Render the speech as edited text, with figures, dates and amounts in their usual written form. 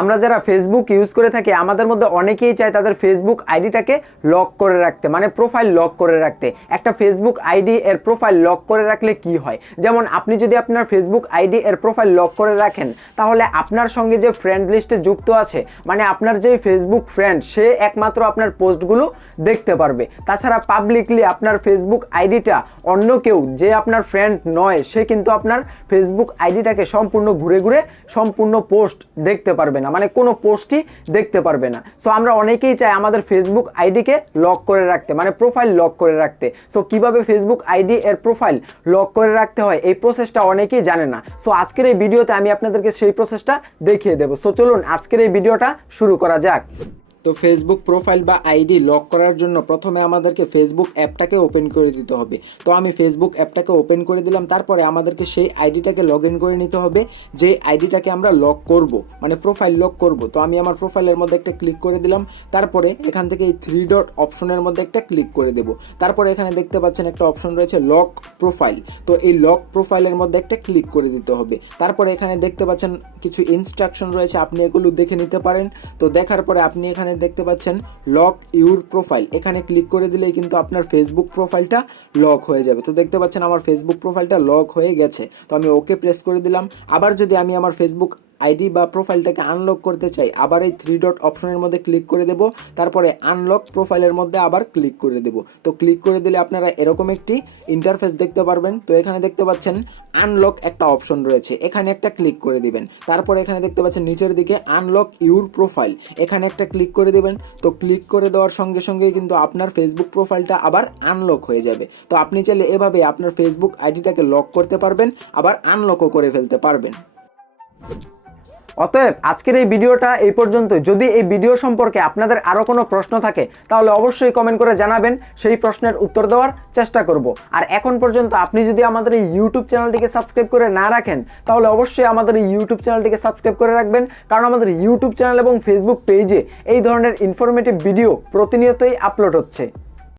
আমরা যারা Facebook use করে থাকি আমাদের মধ্যে অনেকেই চায় তাদের ফেসবুক আইডিটাকে লক করে রাখতে, মানে প্রোফাইল লক করে রাখতে। একটা ফেসবুক আইডি এর প্রোফাইল লক করে রাখলে কি হয়, যেমন আপনি যদি আপনার ফেসবুক আইডি এর প্রোফাইল লক করে রাখেন তাহলে আপনার সঙ্গে যে ফ্রেন্ড লিস্টে যুক্ত আছে, মানে আপনার যে ফেসবুক ফ্রেন্ড, সে একমাত্র আপনার পোস্টগুলো দেখতে পারবে। তাছাড়া পাবলিকলি আপনার ফেসবুক আইডিটা অন্য কেউ যে আপনার ফ্রেন্ড নয় সে কিন্তু আপনার ফেসবুক আইডিটাকে সম্পূর্ণ ঘুরে ঘুরে সম্পূর্ণ পোস্ট দেখতে পারবে না, মানে কোনো পোস্টই দেখতে পারবে না। সো আমরা অনেকেই চাই আমাদের ফেসবুক আইডিকে লক করে রাখতে, মানে প্রোফাইল লক করে রাখতে। সো কিভাবে ফেসবুক আইডি এর প্রোফাইল লক করে রাখতে হয় এই প্রসেসটা অনেকেই জানে না। সো আজকের এই ভিডিওতে আমি আপনাদেরকে সেই প্রসেসটা দেখিয়ে দেবো। সো চলুন আজকের এই ভিডিওটা শুরু করা যাক। তো ফেসবুক প্রোফাইল বা আইডি লক করার জন্য প্রথমে আমাদেরকে ফেসবুক অ্যাপটাকে ওপেন করে দিতে হবে। তো আমি ফেসবুক অ্যাপটাকে ওপেন করে দিলাম। তারপরে আমাদেরকে সেই আইডিটাকে লগ ইন করে নিতে হবে যে আইডিটাকে আমরা লক করব, মানে প্রোফাইল লক করব। তো আমি আমার প্রোফাইলের মধ্যে একটা ক্লিক করে দিলাম। তারপরে এখান থেকে এই 3 ডট অপশনের মধ্যে একটা ক্লিক করে দেব। তারপরে এখানে দেখতে পাচ্ছেন একটা অপশন রয়েছে লক প্রোফাইল। তো এই লক প্রোফাইলের মধ্যে একটা ক্লিক করে দিতে হবে। তারপরে এখানে দেখতে পাচ্ছেন কিছু ইনস্ট্রাকশন রয়েছে, আপনি এগুলো দেখে নিতে পারেন। তো দেখার পরে আপনি এখানে দেখতে পাচ্ছেন লক ইউর প্রোফাইল, এখানে ক্লিক করে দিলেই কিন্তু আপনার ফেসবুক প্রোফাইলটা লক হয়ে যাবে। তো দেখতে পাচ্ছেন আমার ফেসবুক প্রোফাইলটা লক হয়ে গেছে। তো আমি ওকে প্রেস করে দিলাম। আবার যদি আমি আমার ফেসবুক আইডি বা প্রোফাইলটাকে আনলক করতে চাই, আবার এই 3 ডট অপশনের মধ্যে ক্লিক করে দেব। তারপরে আনলক প্রোফাইলের মধ্যে আবার ক্লিক করে দেব। তো ক্লিক করে দিলে আপনারা এরকম একটি ইন্টারফেস দেখতে পারবেন। তো এখানে দেখতে পাচ্ছেন আনলক একটা অপশন রয়েছে, এখানে একটা ক্লিক করে দিবেন। তারপরে এখানে দেখতে পাচ্ছেন নিচের দিকে আনলক ইউর প্রোফাইল, এখানে একটা ক্লিক করে দিবেন। তো ক্লিক করে দেওয়ার সঙ্গে সঙ্গেই কিন্তু আপনার ফেসবুক প্রোফাইলটা আবার আনলক হয়ে যাবে। তো আপনি চাইলে এভাবে আপনার ফেসবুক আইডিটাকে লক করতে পারবেন, আবার আনলকও করে ফেলতে পারবেন। অতএব আজকের এই ভিডিওটা এই পর্যন্ত। যদি এই ভিডিও সম্পর্কে আপনাদের আরও কোনো প্রশ্ন থাকে তাহলে অবশ্যই কমেন্ট করে জানাবেন, সেই প্রশ্নের উত্তর দেওয়ার চেষ্টা করব। আর এখন পর্যন্ত আপনি যদি আমাদের এই ইউটিউব চ্যানেলটিকে সাবস্ক্রাইব করে না রাখেন তাহলে অবশ্যই আমাদের এই ইউটিউব চ্যানেলটিকে সাবস্ক্রাইব করে রাখবেন, কারণ আমাদের ইউটিউব চ্যানেল এবং ফেসবুক পেজে এই ধরনের ইনফরমেটিভ ভিডিও প্রতিনিয়তই আপলোড হচ্ছে।